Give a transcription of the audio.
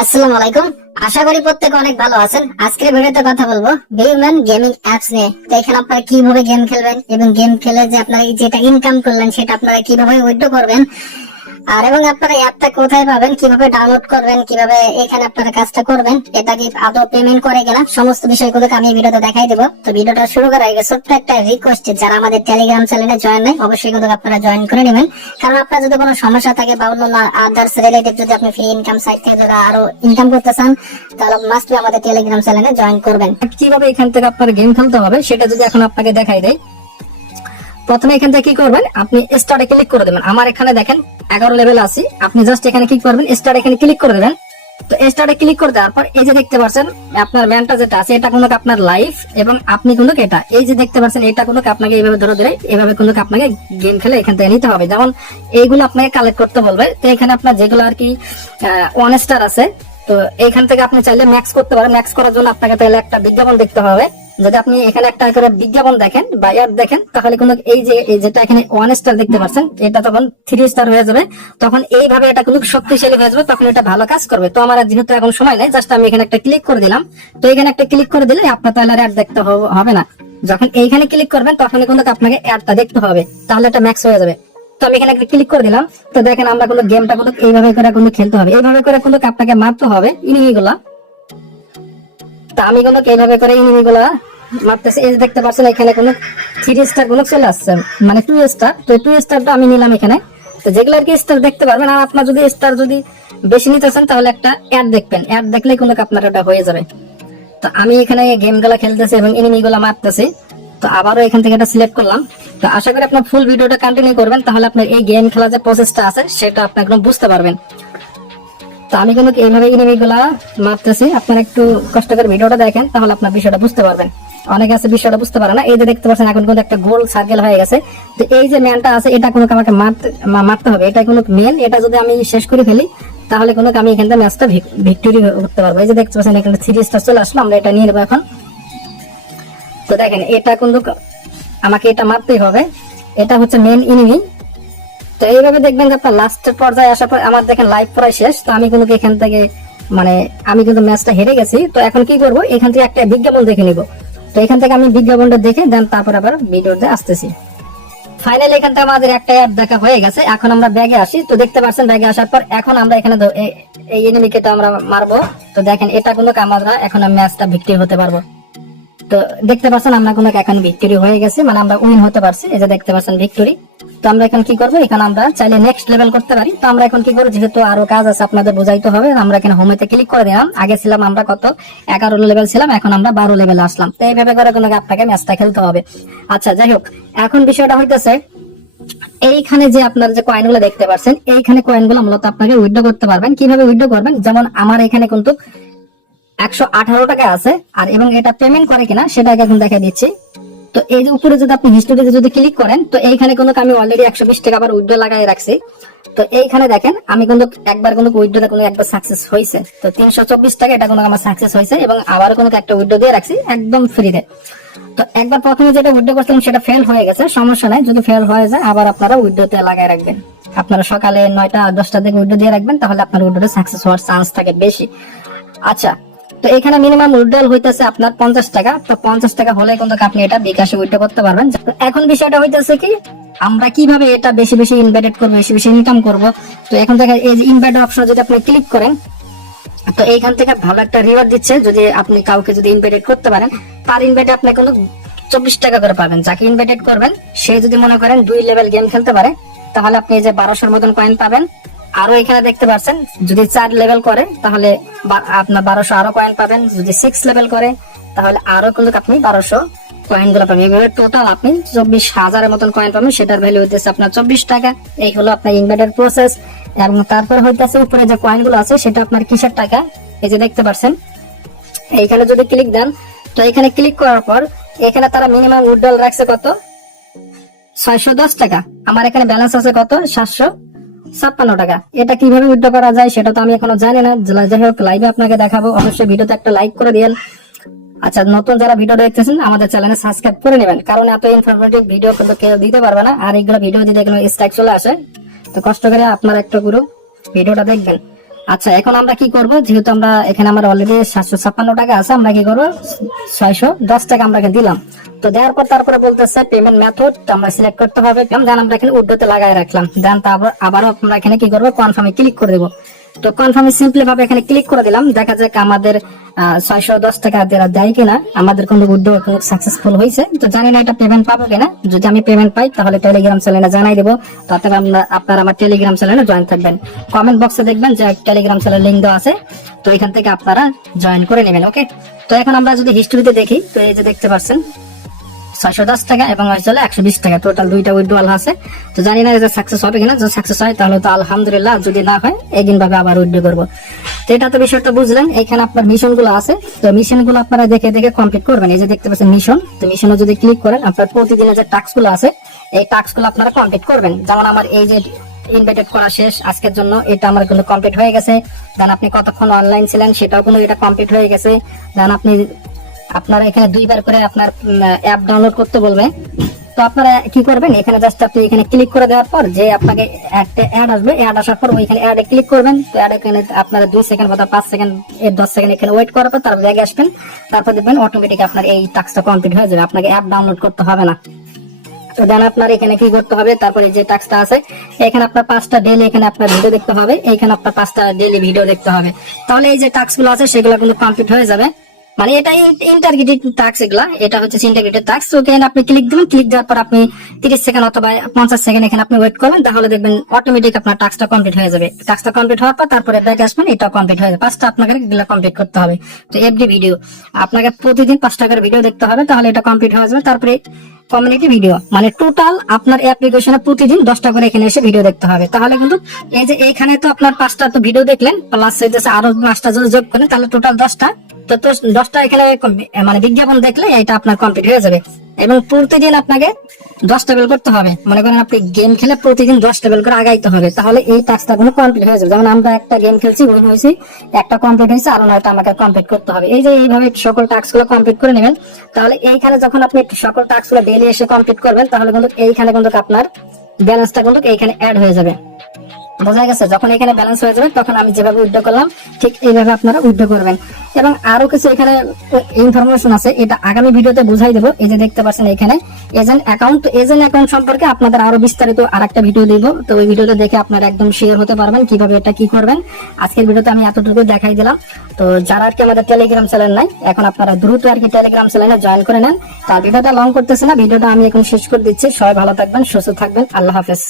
আসসালামু আলাইকুম। আশা করি প্রত্যেকে অনেক ভালো আছেন। আজকের ভিডিওতে কথা বলবো বিউম্যান গেমিং অ্যাপস নিয়ে। তো এখানে আপনারা কিভাবে গেম খেলবেন এবং গেম খেলে যে আপনারা যেটা ইনকাম করলেন সেটা আপনারা কিভাবে উইথড্র করবেন, আর এবং আপনারা অ্যাপটা কোথায় পাবেন, কিভাবে ডাউনলোড করবেন, কিভাবে এখানে আপনারা কাজটা করবেন, এটা কি আদৌ পেমেন্ট করে কিনা, সমস্ত বিষয়গুলো আমি এই ভিডিওতে দেখাই দেবো। তো ভিডিওটা শুরু করার আগে ছোট্ট একটা রিকোয়েস্ট, যারা আমাদের টেলিগ্রাম চ্যানেলে জয়েন নাই অবশ্যই কিন্তু আপনারা জয়েন করে নেবেন। কারণ আপনার যদি কোনো সমস্যা থাকে বা অন্য আদার্স রিলেটেড যদি আপনি ফ্রি ইনকাম সাইট থেকে যদি আরো ইনকাম করতে চান, তাহলে মাস্ট বি আমাদের টেলিগ্রাম চ্যানেলে জয়েন করবেন। কিভাবে এখান থেকে আপনার গেম খেলতে হবে সেটা যদি এখন আপনাকে দেখাই দেয়। প্রথমে এখান থেকে কি করবেন, আপনি স্টার্টে ক্লিক করে দেবেন। আমার এখানে দেখেন 11 লেভেল আছে। আপনি জাস্ট এখানে কি করবেন, স্টার্ট এখানে ক্লিক করে দেবেন। তো স্টার্টে ক্লিক করে দেওয়ার পর এই যে দেখতে পাচ্ছেন আপনার ম্যানটা যেটা আছে এটা কোনো আপনার লাইফ, এবং আপনি কোনো এটা এই যে দেখতে পাচ্ছেন এটা কোনো আপনাকে এইভাবে ধরে ধরে এইভাবে কোনো আপনাকে গেম খেলে এখান থেকে নিতে হবে। যেমন এইগুলো আপনাকে কালেক্ট করতে বলবে। তো এখানে আপনার যেগুলো আর কি 1 স্টার আছে, তো এইখান থেকে আপনি চাইলে ম্যাক্স করতে পারেন। ম্যাক্স করার জন্য আপনাকে তাহলে একটা বিজ্ঞাপন দেখতে হবে। যদি আপনি এখানে একটা করে বিজ্ঞাপন দেখেন বা অ্যাড দেখেন, তাহলে কোনো এই যে যেটা এখানে 1 স্টার দেখতে পাচ্ছেন এটা তখন 3 স্টার হয়ে যাবে। তখন এইভাবে এটা কোনো শক্তিশালী হয়ে যাবে, তখন এটা ভালো কাজ করবে। তো আমার যেহেতু এখন সময় নেই, জাস্ট আমি এখানে একটা ক্লিক করে দিলাম। তো এখানে একটা ক্লিক করে দিলে আপনার তাহলে অ্যাড দেখতে হবে না। যখন এইখানে ক্লিক করবেন তখন কিন্তু আপনাকে অ্যাডটা দেখতে হবে, তাহলে এটা ম্যাক্স হয়ে যাবে। তো আমি এখানে একটা ক্লিক করে দিলাম। তো দেখেন আমরা কোনো গেমটা কোনো এইভাবে করে কোনো খেলতে হবে, এইভাবে করে কোনো আপনাকে মারতে হবে ইনিমিগুলা। তো আমি কোনো এইভাবে করে ইনিমিগুলা মারতেছে। এই দেখতে পাচ্ছেন এখানে কোনো 3 স্টার গুলো চলে আসছে, মানে 2 স্টার। তো 2 স্টারটা আমি নিলাম এখানে। তো যেগুলো আর কি স্টার দেখতে পারবেন। আর আপনার যদি স্টার যদি বেশি নিতে চান তাহলে একটা অ্যাড দেখবেন, অ্যাড দেখলেই কোনো আপনার ওটা হয়ে যাবে। তো আমি এখানে গেম গুলা খেলতেছি এবং এনিমি গুলা মারতেছি। তো আবারও এখান থেকে এটা সিলেক্ট করলাম। তো আশা করি আপনার ফুল ভিডিওটা কন্টিনিউ করবেন, তাহলে আপনার এই গেম খেলার যে প্রসেসটা আছে সেটা আপনি একদম বুঝতে পারবেন। তো আমি কিন্তু এইভাবে এনিমি গুলা মারতেছি। আপনারা একটু কষ্ট করে ভিডিওটা দেখেন, তাহলে আপনার বিষয়টা বুঝতে পারবেন। অনেকে আছে বিষয়টা বুঝতে পারে না। এই যে দেখতে পাচ্ছেন এখন কিন্তু একটা গোল সার্কেল হয়ে গেছে। তো এই যে ম্যানটা আছে এটা কোনো আমাকে মারতে হবে, এটা কোনো মেন। এটা যদি আমি শেষ করে ফেলি তাহলে কোনো আমি এখান থেকে ম্যাচটা ভিক্টরি করতে পারবো। এই যে দেখতে পাচ্ছেন এখানে 3 স্টার চলে আসলো, আমরা এটা নিয়ে নেবো এখন। তো দেখেন এটা কিন্তু আমাকে এটা মারতেই হবে, এটা হচ্ছে মেন এনিমি। তো এইভাবে দেখবেন যে আপনার লাস্টের পর্যায়ে আসার পর আমার দেখেন লাইফ প্রায় শেষ। তো আমি কিন্তু এখান থেকে মানে আমি কিন্তু ম্যাচটা হেরে গেছি। তো এখন কি করব, এখান থেকে একটা বিজ্ঞাপন দেখে নিব। তো এখান থেকে আমি বিজ্ঞাপনটা দেখে দেন তারপর আবার ভিডিওতে আসতেছি। ফাইনালি এখান থেকে আমাদের একটা অ্যাড দেখা হয়ে গেছে। এখন আমরা ব্যাগে আসি। তো দেখতে পাচ্ছেন ব্যাগে আসার পর এখন আমরা এখানে এই এনিমিকে তো আমরা মারবো। তো দেখেন এটা কোনো আমরা এখন ম্যাচটা ভিক্টরি হতে পারবো। তো দেখতে পাচ্ছেন আমরা কোনো এখন ভিক্টরি হয়ে গেছে, মানে আমরা উইন হতে পারছি। এই যে দেখতে পাচ্ছেন ভিক্টরি। তো আমরা এখন কি করবো, এখানে আমরা চাইলে নেক্সট লেভেল করতে পারি। তো আমরা এখন কি করবো, যেহেতু আরো কাজ আছে আপনাদের বোঝাইতে হবে, আমরা এখানে হোমেতে ক্লিক করে দিলাম। আগে ছিলাম আমরা কত 11 লেভেল ছিলাম, এখন আমরা 12 লেভেলে আসলাম। তো এইভাবে করে কোনো আপনাকে ম্যাচটা খেলতে হবে। আচ্ছা যাই হোক, এখন বিষয়টা হইতেছে এইখানে যে আপনার যে কয়েনগুলো দেখতে পাচ্ছেন, এইখানে কয়েনগুলো মূলত আপনাকে উইথড্র করতে পারবেন। কিভাবে উইথড্র করবেন, যেমন আমার এখানে কিন্তু 118 টাকা আছে, আর এবং এটা পেমেন্ট করে কিনা সেটা এখন দেখা দিচ্ছি। তো এই যে উপরে যদি আপনি হিস্ট্রিতে যদি ক্লিক করেন, তো এইখানে কিন্তু আমি অলরেডি 120 টাকা আবার উইথড্র লাগাই রাখছি। তো এইখানে দেখেন আমি কিন্তু একবার কিন্তু উইথড্রটা কোনো একবার সাকসেস হয়েছে। তো 324 টাকা এটা কিন্তু আমার সাকসেস হয়েছে, এবং আবার কোনো একটা উইথড্র দিয়ে রাখছি একদম ফ্রিতে। তো একবার প্রথমে যেটা উইথড্র করছিলাম সেটা ফেল হয়ে গেছে, সমস্যা নাই। যদি ফেল হয়ে যায় আবার আপনারা উইথড্রতে লাগাই রাখবেন। আপনারা সকালে 9টা 10টা থেকে উইথড্র দিয়ে রাখবেন, তাহলে আপনার উইথড্রটা সাকসেস হওয়ার চান্স থাকে বেশি। আচ্ছা, তো এখানে মিনিমাম উইথড্রল হইতেছে আপনার 50 টাকা। তো 50 টাকা হলে কিন্তু আপনি এটা বিকাশে উইথড্র করতে পারবেন। এখন বিষয়টা হইতেছে কি, আমরা কিভাবে এটা বেশি বেশি ইনভেস্ট করবো, বেশি বেশি ইনকাম করব। তো এখন থেকে এই যে ইনভেস্ট অপশন যদি আপনি ক্লিক করেন, তো এইখান থেকে ভালো একটা রিওয়ার্ড দিচ্ছে। যদি আপনি কাউকে যদি ইনভেস্ট করতে পারেন, পার ইনভেস্টে আপনি কোনো 24 টাকা করে পাবেন। যাকে ইনভেস্ট করবেন সে যদি মনে করেন 2 লেভেল গেম খেলতে পারে, তাহলে আপনি এই যে 1200 মতন কয়েন পাবেন। আরো এখানে দেখতে পাচ্ছেন যদি 4 লেভেল করে তাহলে আপনার 1200 আরো কয়েন পাবেন। যদি 6 লেভেল করে তাহলে আরো কিন্তু আপনি 1200 কয়েন গুলো পাবেন। এভাবে টোটাল আপনি 24,000 মতন কয়েন পাবেন, সেটার ভ্যালু হইতেছে আপনার 24 টাকা। এই হলো আপনার ইনভেস্টের প্রসেস। এবং তারপর হইতেছে উপরে যে কয়েন গুলো আছে সেটা আপনার কিসের টাকা, এই যে দেখতে পাচ্ছেন এইখানে যদি ক্লিক দেন, তো এখানে ক্লিক করার পর এখানে তারা মিনিমাম উইথড্রল রাখছে কত 610 টাকা। আমার এখানে ব্যালেন্স আছে কত 756 টাকা। এটা কিভাবে উইথড্র করা যায় সেটা তো আমি এখনো জানি না। যাই হোক লাইভে আপনাকে দেখাবো, অবশ্যই ভিডিওতে একটা লাইক করে দিন। আচ্ছা, নতুন যারা ভিডিও দেখতেছেন আমাদের চ্যানেলে সাবস্ক্রাইব করে নেবেন, কারণ এত ইনফরমেটিভ ভিডিও কিন্তু কেউ দিতে পারবে না। আর এইগুলো ভিডিও দিতে গেলে স্ট্রাইক চলে আসে। তো কষ্ট করে আপনারা একটু পুরো ভিডিওটা দেখবেন। আচ্ছা, এখন আমরা কি করব, যেহেতু আমরা এখানে আমার অলরেডি 756 টাকা আছে, আমরা কি করবো 610 টাকা আমরা এখানে দিলাম। তো দেওয়ার পর তারপরে বলতেছে পেমেন্ট মেথড আমরা সিলেক্ট করতে হবে, দেন আমরা এখানে উইথড্রোতে লাগাই রাখলাম, দেন তারপর আবারও আমরা এখানে কি করবো কনফার্মে ক্লিক করে দেবো। তো কনফার্মে সিম্পলি ভাবে এখানে ক্লিক করে দিলাম, দেখা যাক আমাদের 610 টাকা দেয় কিনা, আমাদের কোনো উইথড্রো সাকসেসফুল হয়েছে। তো জানি না এটা পেমেন্ট পাবো কিনা, যদি আমি পেমেন্ট পাই তাহলে টেলিগ্রাম চ্যানেলে জানাই দেবো, তাতে আপনারা আমার টেলিগ্রাম চ্যানেলে জয়েন থাকবেন। কমেন্ট বক্সে দেখবেন যে টেলিগ্রাম চ্যানেল লিঙ্ক দেওয়া আছে, তো এখান থেকে আপনারা জয়েন করে নেবেন। ওকে, তো এখন আমরা যদি হিস্ট্রিতে দেখি, তো এই যে দেখতে পাচ্ছেন 610 টাকা এবং হয়েছিল 120 টাকা, টোটাল দুইটা উইথড্রয়াল আছে। তো জানি না যে সাকসেস হবে কিনা, যদি সাকসেস হয় তাহলে তো আলহামদুলিল্লাহ, যদি না হয় একদিন ভাবে আবার উইথড্র করবো। তো এটা তো বিষয়টা বুঝলেন। এখানে আপনার মিশন গুলো আছে, তো মিশন গুলো আপনারা দেখে দেখে কমপ্লিট করবেন। এই যে দেখতে পাচ্ছেন মিশন, তো মিশনে যদি ক্লিক করেন আপনার প্রতিদিনের যে টাস্ক গুলো আছে এই টাস্ক গুলো আপনারা কমপ্লিট করবেন। যেমন আমার এই যে ইনভাইটেড করা শেষ আজকের জন্য, এটা আমার কিন্তু কমপ্লিট হয়ে গেছে। দেন আপনি কতক্ষণ অনলাইন ছিলেন সেটাও কিন্তু এটা কমপ্লিট হয়ে গেছে। দেন আপনারা এখানে 2বার করে আপনার অ্যাপ ডাউনলোড করতে বলবে। তো আপনারা কি করবেন, এখানে জাস্ট আপনি এখানে ক্লিক করে দেওয়ার পর যে আপনাকে একটা অ্যাড আসবে, অ্যাড আসার পর ওইখানে অ্যাডে ক্লিক করবেন। তো অ্যাড এখানে আপনারা 2 সেকেন্ড বা 5 সেকেন্ড 10 সেকেন্ড এখানে ওয়েট করার পর তারপর ব্যাগে আসবেন, তারপর দেখবেন অটোমেটিক আপনার এই টাস্কটা কমপ্লিট হয়ে যাবে, আপনাকে অ্যাপ ডাউনলোড করতে হবে না। তো দেন আপনার এখানে কি করতে হবে, তারপরে যে টাস্কটা আছে এখানে আপনার 5টা ডেইলি এখানে আপনার ভিডিও দেখতে হবে, এখানে আপনার 5টা ডেইলি ভিডিও দেখতে হবে। তাহলে এই যে টাস্ক গুলো আছে সেগুলো কিন্তু কমপ্লিট হয়ে যাবে। মানে এটা ইন্টারগ্রেটেড টাস্ক, এগুলা এটা হচ্ছে ইন্টারগ্রেটেড টাস্ক। তো এখানে আপনি ক্লিক দিবেন, ক্লিক দেওয়ার পর আপনি 30 সেকেন্ড অথবা 50 সেকেন্ড এখানে আপনি ওয়েট করবেন, তাহলে দেখবেন অটোমেটিক আপনার টাস্কটা কমপ্লিট হয়ে যাবে। টাস্কটা কমপ্লিট হওয়ার পর তারপরে ব্যাক আসবেন, এটা কমপ্লিট হয়ে যাবে। 5টা আপনাকে এগুলা কমপ্লিট করতে হবে। তো এভরি ভিডিও আপনাকে প্রতিদিন 5টা করে ভিডিও দেখতে হবে, তাহলে এটা কমপ্লিট হয়ে যাবে। তারপরে কমিউনিটি ভিডিও, মানে টোটাল আপনার অ্যাপ্লিকেশনে প্রতিদিন 10টা করে এখানে এসে ভিডিও দেখতে হবে। তাহলে কিন্তু এই যে এখানে তো আপনার 5টা তো ভিডিও দেখলেন, প্লাস আরো 5টা যদি যোগ করেন তাহলে টোটাল 10টা। তো 10টা এখানে মানে বিজ্ঞাপন দেখলে এটা আপনার কমপ্লিট হয়ে যাবে। এবং প্রতিদিন আপনাকে 10 টেবিল করতে হবে, মনে করেন আপনি গেম খেলে প্রতিদিন 10 টেবিল করে আগাইতে হবে, তাহলে এই টাস্কটা কোনো কমপ্লিট হয়ে যাবে। যেমন আমরা একটা গেম খেলছি, উইন হয়েছি, একটা কমপ্লিট হয়েছে, আর নয়টা আমাকে কমপ্লিট করতে হবে। এই যে এইভাবে সকল টাস্ক গুলো কমপ্লিট করে নেবেন, তাহলে এইখানে যখন আপনি সকল টাস্ক গুলো ডেইলি এসে কমপ্লিট করবেন, তাহলে কিন্তু এইখানে কিন্তু আপনার ব্যালেন্সটা কিন্তু এইখানে অ্যাড হয়ে যাবে। বোঝা গেছে? যখন এখানে ব্যালেন্স হয়ে যাবে তখন আমি যেভাবে উইথড্র করলাম ঠিক এইভাবে আপনারা উইথড্র করবেন। এবং আরো কিছু এখানে ইনফরমেশন আছে, এটা আগামী ভিডিওতে বুঝাই দেবো। এই যে দেখতে পাচ্ছেন এখানে এজেন্ট অ্যাকাউন্ট সম্পর্কে আপনাদের আরো বিস্তারিত আরেকটা ভিডিও দিব, তো ওই ভিডিওটা দেখে আপনারা একদম শিওর হতে পারবেন কিভাবে এটা কি করবেন। আজকের ভিডিওতে আমি এতটুকু দেখাই দিলাম। তো যারা আর কি আমাদের টেলিগ্রাম চ্যানেল নাই, এখন আপনারা দ্রুত আর কি টেলিগ্রাম চ্যানেলে জয়েন করে নেন। তার ভিডিওটা লং করতেছে না, ভিডিওটা আমি এখন শেষ করে দিচ্ছি। সবাই ভালো থাকবেন, সুস্থ থাকবেন, আল্লাহ হাফেজ।